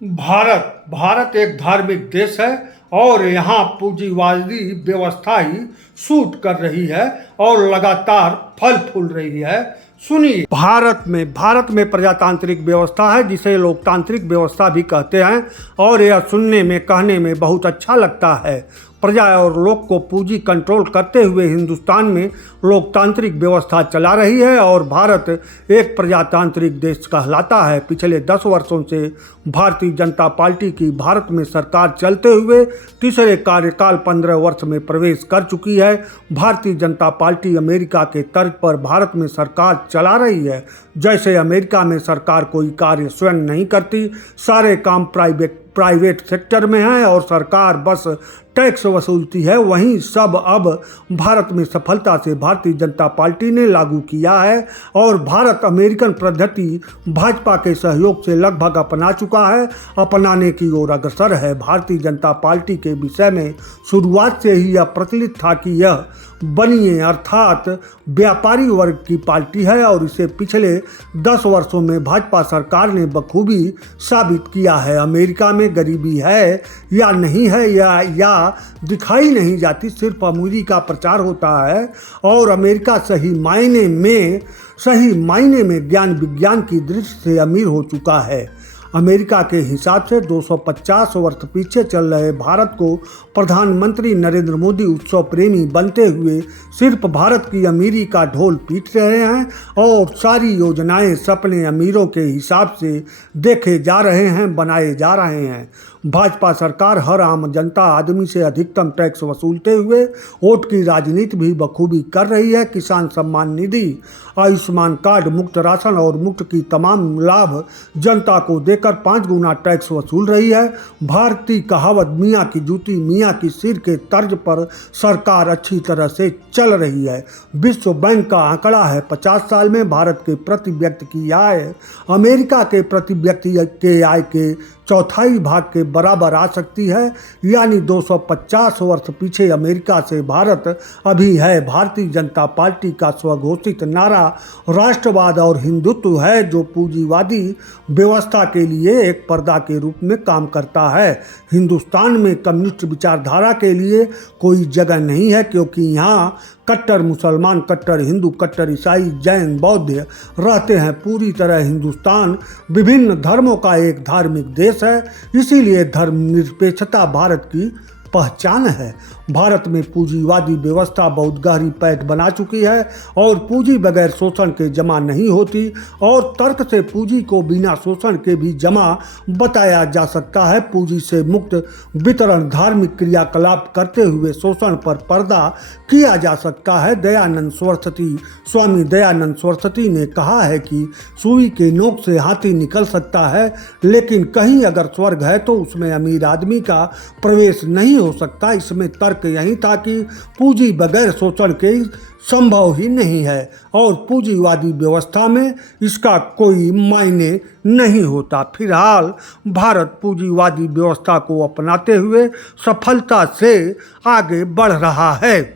भारत एक धार्मिक देश है और यहाँ पूंजीवादी व्यवस्था ही सूट कर रही है और लगातार फल फूल रही है। सुनिए, भारत में प्रजातांत्रिक व्यवस्था है जिसे लोकतांत्रिक व्यवस्था भी कहते हैं और यह सुनने में कहने में बहुत अच्छा लगता है। प्रजा और लोक को पूंजी कंट्रोल करते हुए हिंदुस्तान में लोकतांत्रिक व्यवस्था चला रही है और भारत एक प्रजातांत्रिक देश कहलाता है। पिछले 10 वर्षों से भारतीय जनता पार्टी की भारत में सरकार चलते हुए तीसरे कार्यकाल 15 वर्ष में प्रवेश कर चुकी है। भारतीय जनता पार्टी अमेरिका के तर्ज पर भारत में सरकार चला रही है। जैसे अमेरिका में सरकार कोई कार्य स्वयं नहीं करती, सारे काम प्राइवेट सेक्टर में है और सरकार बस टैक्स वसूलती है, वहीं सब अब भारत में सफलता से भारतीय जनता पार्टी ने लागू किया है और भारत अमेरिकन पद्धति भाजपा के सहयोग से लगभग अपना चुका है, अपनाने की ओर अग्रसर है। भारतीय जनता पार्टी के विषय में शुरुआत से ही यह प्रचलित था कि यह बनिए अर्थात व्यापारी वर्ग की पार्टी है और इसे पिछले 10 वर्षों में भाजपा सरकार ने बखूबी साबित किया है। अमेरिका में गरीबी है या नहीं है या दिखाई नहीं जाती, सिर्फ अमीरी का प्रचार होता है और अमेरिका सही मायने में ज्ञान विज्ञान की दृष्टि से अमीर हो चुका है। अमेरिका के हिसाब से 250 वर्ष पीछे चल रहे भारत को प्रधानमंत्री नरेंद्र मोदी उत्सव प्रेमी बनते हुए सिर्फ भारत की अमीरी का ढोल पीट रहे हैं और सारी योजनाएं सपने अमीरों के हिसाब से देखे जा रहे हैं, बनाए जा रहे हैं। भाजपा सरकार हर आम जनता आदमी से अधिकतम टैक्स वसूलते हुए वोट की राजनीति भी बखूबी कर रही है। किसान सम्मान निधि, आयुष्मान कार्ड, मुफ्त राशन और मुफ्त की तमाम लाभ जनता को देकर 5 गुना टैक्स वसूल रही है। भारतीय कहावत मियाँ की जूती मियाँ की सिर के तर्ज पर सरकार अच्छी तरह से चल रही है। विश्व बैंक का आंकड़ा है 50 साल में भारत के प्रति व्यक्ति की आय अमेरिका के प्रति व्यक्ति के आय के चौथाई भाग के बराबर आ सकती है, यानी 250 वर्ष पीछे अमेरिका से भारत अभी है। भारतीय जनता पार्टी का स्वघोषित नारा राष्ट्रवाद और हिंदुत्व है, जो पूंजीवादी व्यवस्था के लिए एक पर्दा के रूप में काम करता है। हिंदुस्तान में कम्युनिस्ट विचारधारा के लिए कोई जगह नहीं है, क्योंकि यहाँ कट्टर मुसलमान, कट्टर हिंदू, कट्टर ईसाई, जैन, बौद्ध रहते हैं। पूरी तरह हिंदुस्तान विभिन्न धर्मों का एक धार्मिक देश है, इसीलिए धर्मनिरपेक्षता भारत की पहचान है। भारत में पूंजीवादी व्यवस्था बहुत गहरी पैठ बना चुकी है और पूंजी बगैर शोषण के जमा नहीं होती और तर्क से पूंजी को बिना शोषण के भी जमा बताया जा सकता है। पूंजी से मुक्त वितरण, धार्मिक क्रियाकलाप करते हुए शोषण पर पर्दा किया जा सकता है। स्वामी दयानंद सरस्वती ने कहा है कि सुई के नोक से हाथी निकल सकता है, लेकिन कहीं अगर स्वर्ग है तो उसमें अमीर आदमी का प्रवेश नहीं हो सकता। इसमें तर्क यही था कि पूंजी बगैर शोषण के संभव ही नहीं है और पूंजीवादी व्यवस्था में इसका कोई मायने नहीं होता। फिलहाल भारत पूंजीवादी व्यवस्था को अपनाते हुए सफलता से आगे बढ़ रहा है।